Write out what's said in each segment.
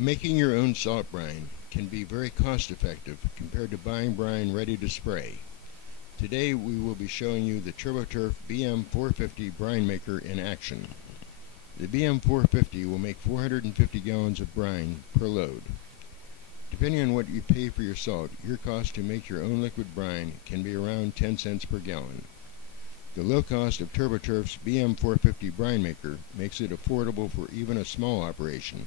Making your own salt brine can be very cost-effective compared to buying brine ready to spray. Today we will be showing you the TurboTurf BM-450 Brine Maker in action. The BM-450 will make 450 gallons of brine per load. Depending on what you pay for your salt, your cost to make your own liquid brine can be around 10 cents per gallon. The low cost of TurboTurf's BM-450 Brine Maker makes it affordable for even a small operation,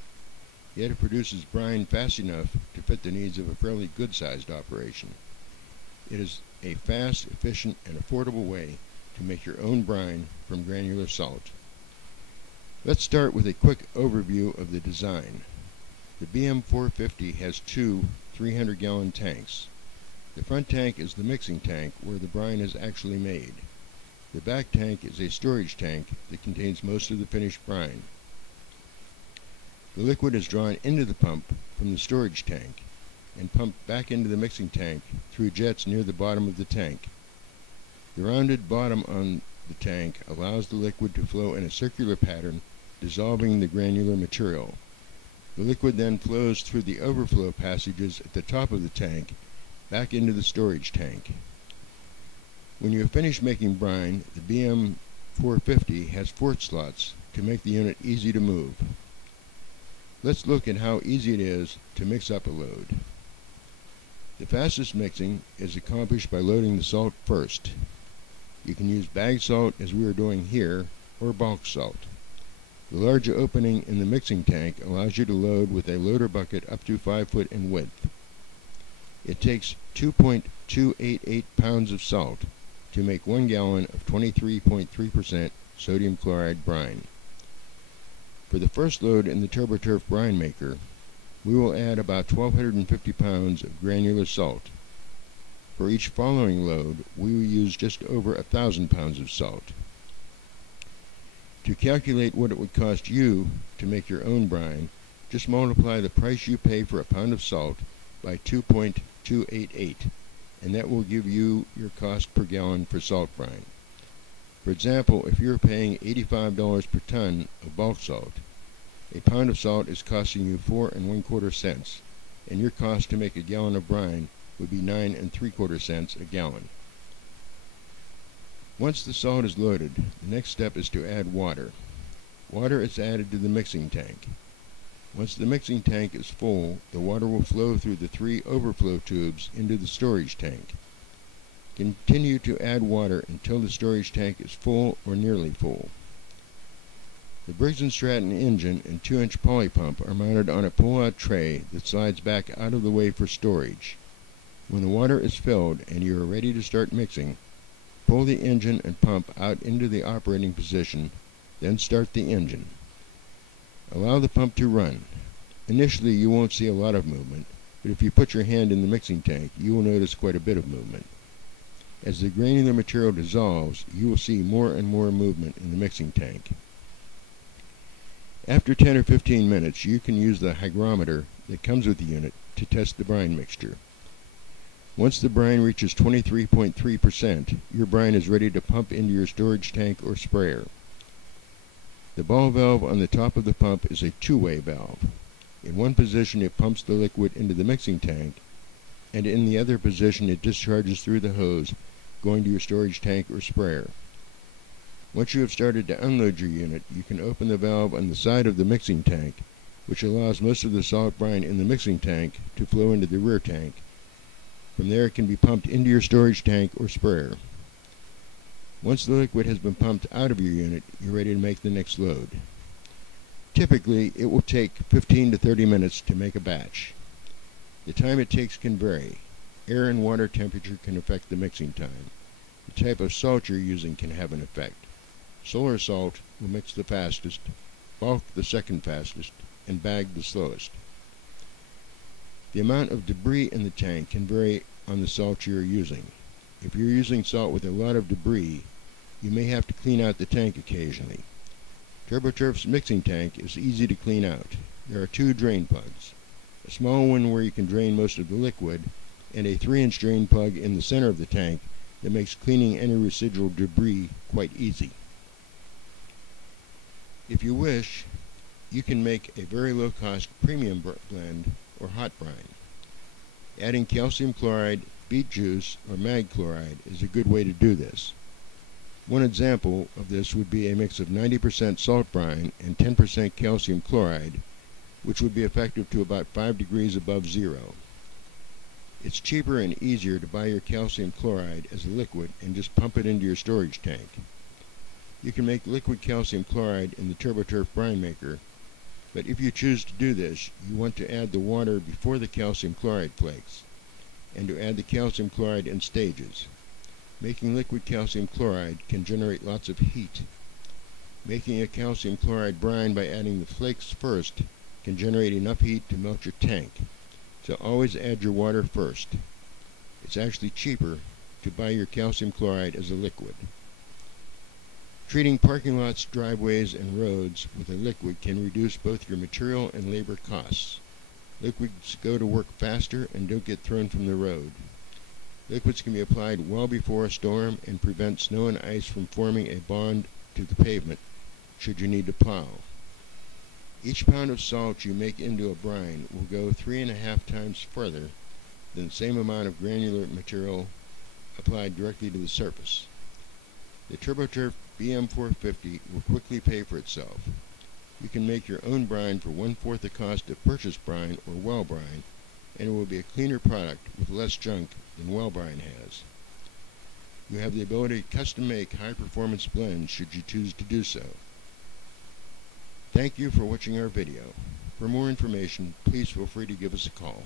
yet it produces brine fast enough to fit the needs of a fairly good-sized operation. It is a fast, efficient, and affordable way to make your own brine from granular salt. Let's start with a quick overview of the design. The BM-450 has two 300-gallon tanks. The front tank is the mixing tank where the brine is actually made. The back tank is a storage tank that contains most of the finished brine. The liquid is drawn into the pump from the storage tank and pumped back into the mixing tank through jets near the bottom of the tank. The rounded bottom on the tank allows the liquid to flow in a circular pattern, dissolving the granular material. The liquid then flows through the overflow passages at the top of the tank back into the storage tank. When you have finished making brine, the BM-450 has fort slots to make the unit easy to move. Let's look at how easy it is to mix up a load. The fastest mixing is accomplished by loading the salt first. You can use bag salt as we are doing here, or bulk salt. The large opening in the mixing tank allows you to load with a loader bucket up to 5 foot in width. It takes 2.288 pounds of salt to make 1 gallon of 23.3% sodium chloride brine. For the first load in the TurboTurf Brine Maker, we will add about 1,250 pounds of granular salt. For each following load, we will use just over 1,000 pounds of salt. To calculate what it would cost you to make your own brine, just multiply the price you pay for a pound of salt by 2.288, and that will give you your cost per gallon for salt brine. For example, if you're paying $85 per ton of bulk salt, a pound of salt is costing you 4 1/4 cents, and your cost to make a gallon of brine would be 9 3/4 cents a gallon. Once the salt is loaded, the next step is to add water. Water is added to the mixing tank. Once the mixing tank is full, the water will flow through the 3 overflow tubes into the storage tank. Continue to add water until the storage tank is full or nearly full. The Briggs & Stratton engine and 2-inch poly pump are mounted on a pull-out tray that slides back out of the way for storage. When the water is filled and you are ready to start mixing, pull the engine and pump out into the operating position, then start the engine. Allow the pump to run. Initially you won't see a lot of movement, but if you put your hand in the mixing tank, you will notice quite a bit of movement. As the granular material dissolves, you will see more and more movement in the mixing tank. After 10 or 15 minutes, you can use the hygrometer that comes with the unit to test the brine mixture. Once the brine reaches 23.3%, your brine is ready to pump into your storage tank or sprayer. The ball valve on the top of the pump is a two-way valve. In one position it pumps the liquid into the mixing tank, and in the other position it discharges through the hose going to your storage tank or sprayer. Once you have started to unload your unit, you can open the valve on the side of the mixing tank, which allows most of the salt brine in the mixing tank to flow into the rear tank. From there it can be pumped into your storage tank or sprayer. Once the liquid has been pumped out of your unit, you're ready to make the next load. Typically, it will take 15 to 30 minutes to make a batch. The time it takes can vary. Air and water temperature can affect the mixing time. The type of salt you're using can have an effect. Solar salt will mix the fastest, bulk the second fastest, and bag the slowest. The amount of debris in the tank can vary on the salt you are using. If you're using salt with a lot of debris, you may have to clean out the tank occasionally. TurboTurf's mixing tank is easy to clean out. There are 2 drain plugs, a small one where you can drain most of the liquid, and a 3-inch drain plug in the center of the tank that makes cleaning any residual debris quite easy. If you wish, you can make a very low-cost premium blend or hot brine. Adding calcium chloride, beet juice, or mag chloride is a good way to do this. One example of this would be a mix of 90% salt brine and 10% calcium chloride, which would be effective to about 5 degrees above zero. It's cheaper and easier to buy your calcium chloride as a liquid and just pump it into your storage tank. You can make liquid calcium chloride in the TurboTurf Brine Maker, but if you choose to do this, you want to add the water before the calcium chloride flakes, and to add the calcium chloride in stages. Making liquid calcium chloride can generate lots of heat. Making a calcium chloride brine by adding the flakes first can generate enough heat to melt your tank. So always add your water first. It's actually cheaper to buy your calcium chloride as a liquid. Treating parking lots, driveways, and roads with a liquid can reduce both your material and labor costs. Liquids go to work faster and don't get thrown from the road. Liquids can be applied well before a storm and prevent snow and ice from forming a bond to the pavement should you need to plow. Each pound of salt you make into a brine will go 3.5 times further than the same amount of granular material applied directly to the surface. The TurboTurf BM-450 will quickly pay for itself. You can make your own brine for 1/4 the cost of purchased brine or well brine, and it will be a cleaner product with less junk than well brine has. You have the ability to custom make high-performance blends should you choose to do so. Thank you for watching our video. For more information, please feel free to give us a call.